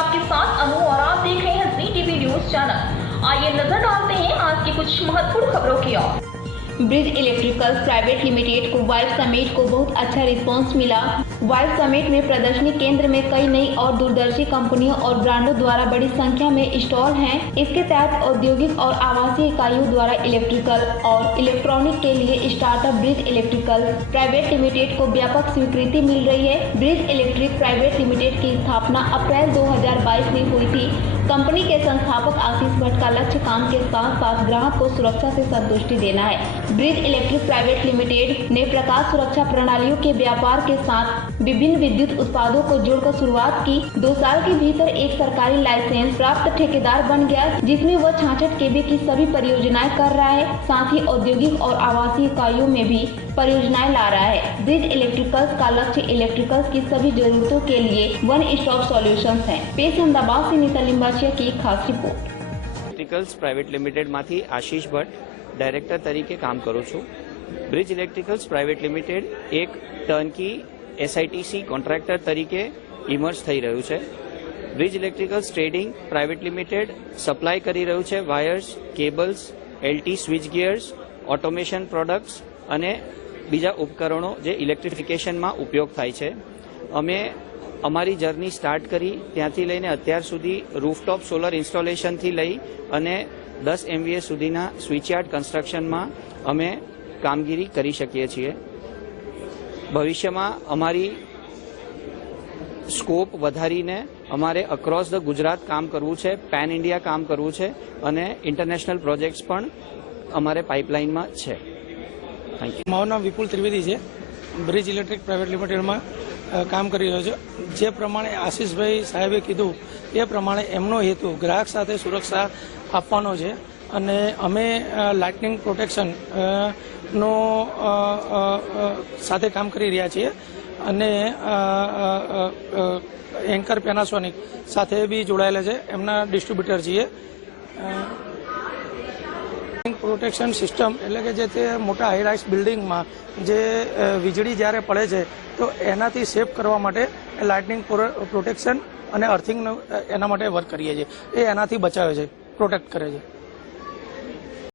आपके साथ अनु और आप देख रहे हैं जी टीवी न्यूज चैनल। आइए नजर डालते हैं आज की कुछ महत्वपूर्ण खबरों की ओर। ब्रिज इलेक्ट्रिकल्स प्राइवेट लिमिटेड को वाइव समिट को बहुत अच्छा रिस्पांस मिला। वाइव समिट में प्रदर्शनी केंद्र में कई नई और दूरदर्शी कंपनियों और ब्रांडों द्वारा बड़ी संख्या में स्टॉल हैं। इसके तहत औद्योगिक और आवासीय इकाइयों द्वारा इलेक्ट्रिकल और इलेक्ट्रॉनिक के लिए startup bridge electrical private limited को व्यापक स्वीकृति मिल रही है। ब्रिज इलेक्ट्रिक प्राइवेट लिमिटेड की स्थापना अप्रैल 2022 में हुई थी। कंपनी के संस्थापक आशीष भट्ट का लक्ष्य काम के साथ साथ ग्राहक को सुरक्षा से संतुष्टि देना है। ब्रिज इलेक्ट्रिक प्राइवेट लिमिटेड ने प्रकाश सुरक्षा प्रणालियों के व्यापार के साथ विभिन्न विद्युत उत्पादों को जोड़कर शुरुआत की। 2 साल के भीतर एक सरकारी लाइसेंस प्राप्त ठेकेदार बन गया, जिसमें वह 66 केवी की सभी परियोजनाएं कर रहा है। साथ ही औद्योगिक और आवासीय इकाइयों में भी परियोजनाएं ला रहा है। ब्रिज इलेक्ट्रिकल्स का लक्ष्य इलेक्ट्रिकल्स की सभी जरूरतों के लिए वन स्टॉप सॉल्यूशंस है। पेश अहमदाबाद से नीता लिंबाचिया की एक खास रिपोर्ट। इलेक्ट्रिकल्स प्राइवेट लिमिटेड माथी आशीष भट्ट डायरेक्टर तरीके काम करूँ छूँ। ब्रिज इलेक्ट्रिकल्स प्राइवेट लिमिटेड एक टर्नकी SITC કોન્ટ્રાક્ટર તરીકે ઇમર્જ થઈ રહ્યું છે। Bridge electricals trading private limited supply કરી રહ્યું છે wires, cables, LT switch gears, automation products અને બીજા ઉપકરણો જે ઇલેક્ટ્રિફિકેશનમાં ઉપયોગ થાય છે। અમે અમારી જર્ની સ્ટાર્ટ કરી ત્યાંથી લઈને અત્યાર સુધી રૂફટોપ સોલર ઇન્સ્ટોલેશનથી લઈ અને 10 MVA સુધીના સ્વિચયાર્ડ કન્સ્ટ્રક્શનમાં અમે કામગીરી કરી શકીએ છીએ। ભવિષ્યમાં અમારી સ્કોપ વધારીને અમારે અક્રોસ ધ ગુજરાત કામ કરવું છે, પેન ઇન્ડિયા કામ કરવું છે અને ઇન્ટરનેશનલ પ્રોજેક્ટ્સ પણ અમારે પાઇપલાઇનમાં છે। Thank you. મારું નામ વિપુલ ત્રિવેદી છે। બ્રિજ ઇલેક્ટ્રિક પ્રાઇવેટ લિમિટેડમાં કામ કરી રહ્યો છું। જે પ્રમાણે આશીષભાઈ સાહેબે કીધું એ પ્રમાણે એમનો હેતુ ગ્રાહક સાથે સુરક્ષા આપવાનો છે અને અમે લાઇટનિંગ પ્રોટેક્શન નો સાથે કામ કરી રહ્યા છીએ અને એન્કર પેનાસોનિક સાથે બી જોડાયેલા છે, એમના ડિસ્ટ્રીબ્યુટર છીએ। પ્રોટેક્શન સિસ્ટમ એટલે કે જે તે મોટા હાઈ રાઇઝ બિલ્ડિંગમાં જે વીજળી જ્યારે પડે છે તો એનાથી સેફ કરવા માટે લાઇટનિંગ પ્રોટેક્શન અને અર્થિંગ એના માટે વર્ક કરીએ છીએ। એ એનાથી બચાવે છે, પ્રોટેક્ટ કરે છે।